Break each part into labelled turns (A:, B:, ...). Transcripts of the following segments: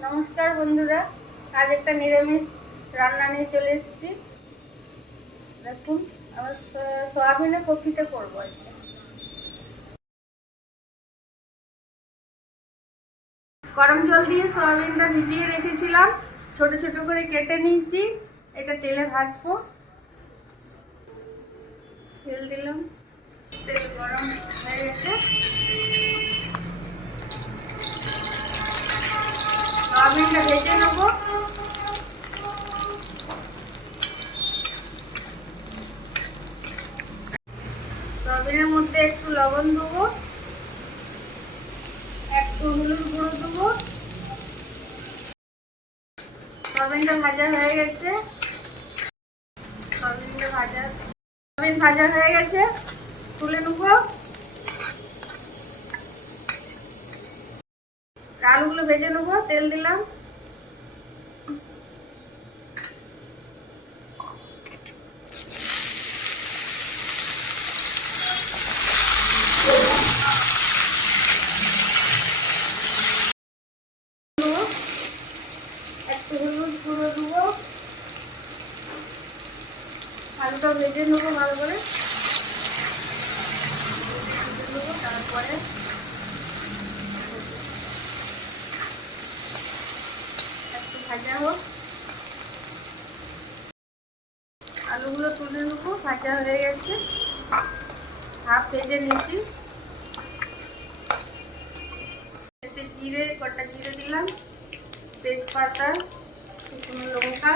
A: নমস্কার বন্ধুরা, আজ একটা নিরামিষ রান্না নিয়ে চলে এসেছি। দেখুন, আমার স- সয়াবিনের কপিতে করব আজকে। গরম জল দিয়ে সয়াবিনটা ভিজিয়ে রেখেছিলাম। ছোট ছোট করে কেটে নিয়েছি। এটা তেলে ভাজবো। তেল দিলাম। তেল গরম হয়ে গেছে। সয়াবিনটা ভেজে নেব। সয়াবিনের মধ্যে একটু লবণ দেবো। একটু হলুদ গুঁড়ো দেবো। সয়াবিনটা ভাজা হয়ে গেছে। সয়াবিনটা ভাজা সয়াবিন ভাজা হয়ে গেছে। তুলে নেব। আলুগুলো ভেজে নেব তেল দিলাম। হলুদ দেবো। ভেজে নেব ভালো করে। তারপরে একটু ভাজা হোক। আলুগুলো তুলে নেব, ভাজা হয়ে গেছে। হাফ ভেজে নিয়েছি। এতে জিরে, কটা জিরে দিলাম। তেজপাতা, শুকনো লঙ্কা।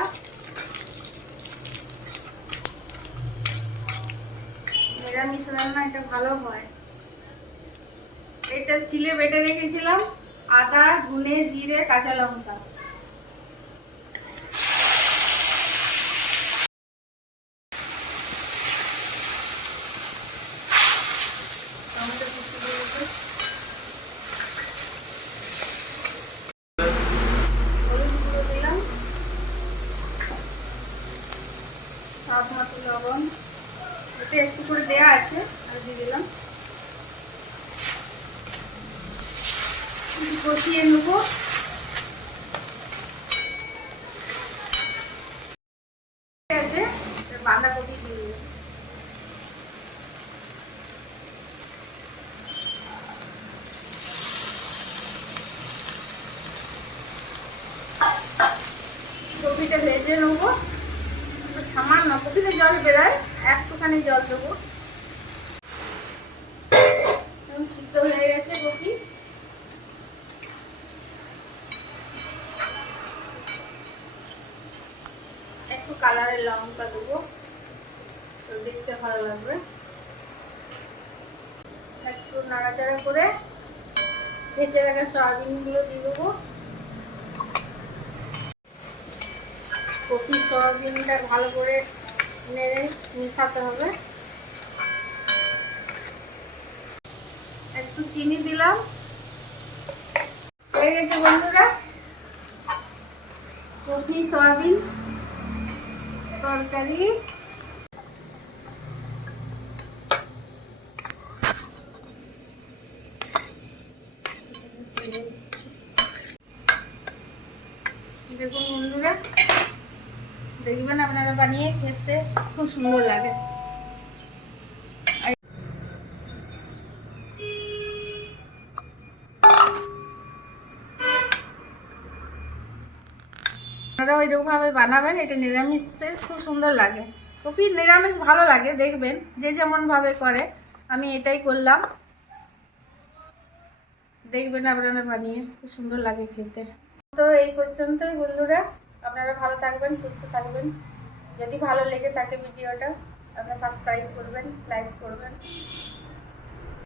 A: নিরামিষ রান্না এটা ভালো হয়। এটা সিলে বেটে রেখেছিলাম আদা ধনে জিরে, কাঁচা লঙ্কা টমেটো কুচি দিয়ে দেবো। হলুদ গুঁড়ো দিলাম স্বাদ মতো লবণ এটা একটু করে দেয়া আছে, আর দিয়ে দিলাম। কষিয়ে নেব। বাঁধাকপি দিয়ে দেবো কপিটা ভেজে নেব। সামান্য কপিতে জল বেরোয়, একটুখানি জল দেবো। সিদ্ধ হয়ে গেছে কপি। একটু কালারের লঙ্কা দেবো, তো দেখতে ভালো লাগবে। একটু নাড়াচাড়া করে ভেজে রাখা সয়াবিনগুলো দিয়ে দেবো। কপি সয়াবিনটা ভালো করে নেড়ে মেশাতে হবে। একটু চিনি দিলাম। হয়ে গেছে বন্ধুরা। কপি সয়াবিন তরকারি। দেখুন বন্ধুরা। দেখবেন আপনারা বানিয়ে খেতে খুব সুন্দর লাগে। আপনারা ওইরকমভাবে বানাবেন, এটা নিরামিষে, খুব সুন্দর লাগে। কপি নিরামিষ ভালো লাগে, দেখবেন, যে যেমনভাবে করে, আমি এটাই করলাম। দেখবেন আপনারা বানিয়ে, খুব সুন্দর লাগে খেতে। তো এই পর্যন্তই বন্ধুরা। আপনারা ভালো থাকবেন, সুস্থ থাকবেন। যদি ভালো লেগে থাকে ভিডিওটা, আপনারা সাবস্ক্রাইব করবেন লাইক করবেন।